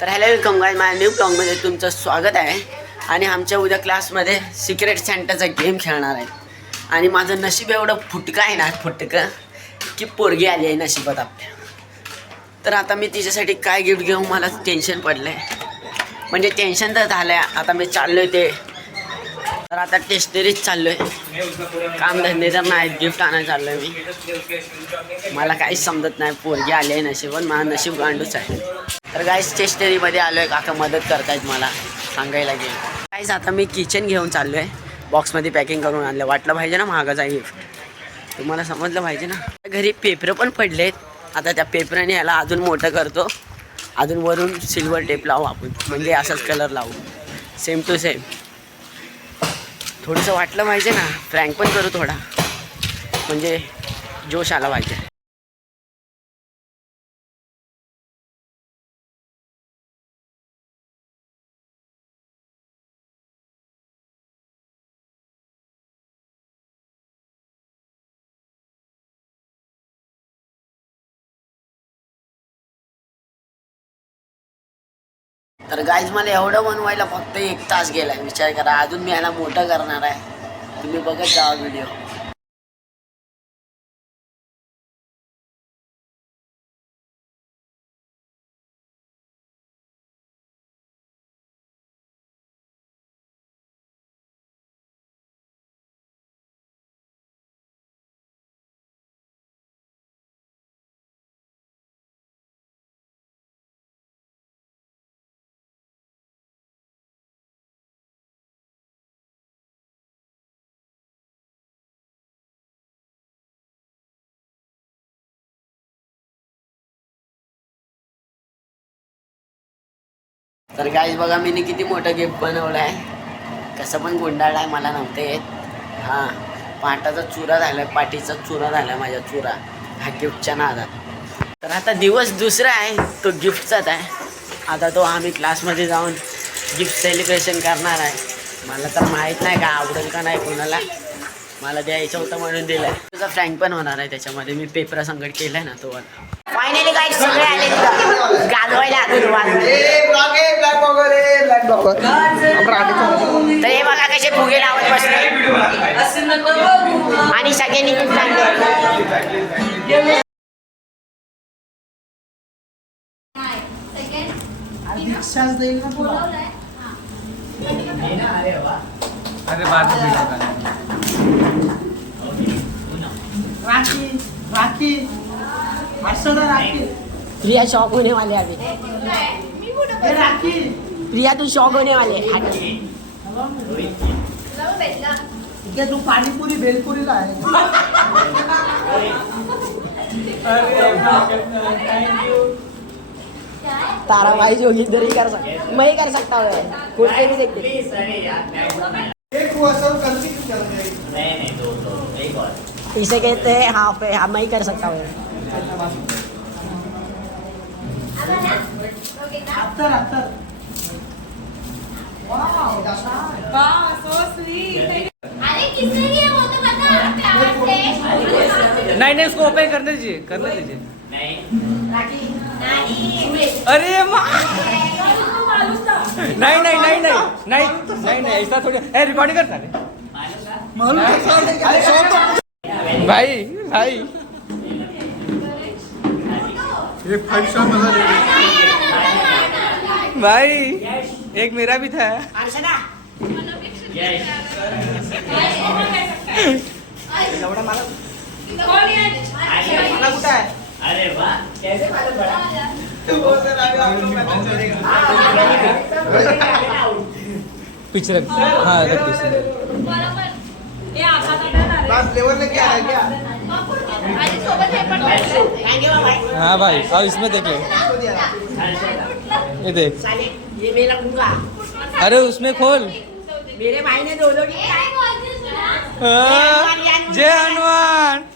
तर hello welcome guys, माझ्या new ब्लॉगमध्ये तुमचं स्वागत आहे. आणि आमच्या उद्या क्लासमध्ये सिक्रेट सॅन्टाचा गेम खेळणार आहे. आणि माझं नशीब एवढं फुटकं आहे ना, फुटकं की पोरगी आली आहे नशिबात आपल्या. तर आता मी तिच्यासाठी काय गिफ्ट घेऊ मला टेन्शन पडलं आहे. म्हणजे टेन्शन तर झालं आहे. आता मी चाललो आहे ते, तर आता टेस्टरीच चाललो आहे. कामधंदे तर नाही, गिफ्ट आणायला चाललो आहे मी. मला काहीच समजत नाही, पोरगी आली आहे नशिबात, माझं नशीब गांडूच आहे. तर गाईस टेस्टरीमध्ये आलो आहे, काका मदत करतायत मला सांगायला गेलं. गाईस आता मी किचन घेऊन चाललो आहे, बॉक्समध्ये पॅकिंग करून आणलं. वाटलं पाहिजे ना महागाचा गिफ्ट, तुम्हाला समजलं पाहिजे ना. घरी पेपर पण पडलेत, आता त्या पेपराने याला अजून मोठं करतो. अजून वरून सिल्वर टेप लावू आपण, म्हणजे असाच कलर लावू सेम टू सेम. थोडंसं वाटलं पाहिजे ना, फ्रँक पण करू थोडा, म्हणजे जोश आला पाहिजे. तर गाईज मला एवढं बनवायला फक्त 1 तास गेला आहे. विचार करा, अजून मी याला मोठं करणार आहे. तुम्ही बघत जावा व्हिडिओ. तर गाईज बघा मी किती मोठं गिफ्ट बनवलं आहे. कसं पण गुंडाळलं आहे, मला नव्हतं येत. हां, पाटाचा चुरा झाला आहे, पाठीचा चुरा झाला आहे माझ्या चुरा ह्या गिफ्टच्या नादात. तर आता दिवस दुसरा आहे, तो गिफ्टचाच आहे. आता तो आम्ही क्लासमध्ये जाऊन गिफ्ट सेलिब्रेशन करणार आहे. मला तर माहीत नाही का आवडेल का नाही कोणाला, मला द्यायचं होतं म्हणून दिलं आहे. तुझा फ्रँक पण होणार आहे त्याच्यामध्ये, मी पेपरा संकट केलं आहे ना तो वाला. फायनली काय सगळे आले गाजवायला. तर हे बघा कसे फुगे लावत बसले आणि सगळ्यांनी खूप प्रिया शौक होने वाले अभी. प्रिया तू शौक होने वाले. तू पाणीपुरी भेलपुरी का आहे. तारा भाई जोगी इधर ही कर सकता, मैं ही कर सकता हूँ, खुद से भी देखते. इसे कहते हैं हाँ पे हाँ, मैं ही कर सकता हूँ. नहीं इसको ओपन करने दीजिए, करने दीजिए. अरे नहीं नहीं नहीं नहीं नहीं नहीं नहीं ऐसा थोड़ी रिकॉर्डिंग करता है भाई भाई. भाई एक मेरा भी था. अरे वाह, कैसे मालूम पड़ा. पीछे रख. हाँ रख पीछे. हाँ भाई, और इसमें देख ले. ये देख, ये मैं रखूंगा. अरे उसमें खोल. मेरे भाई ने दो जय हनुमान.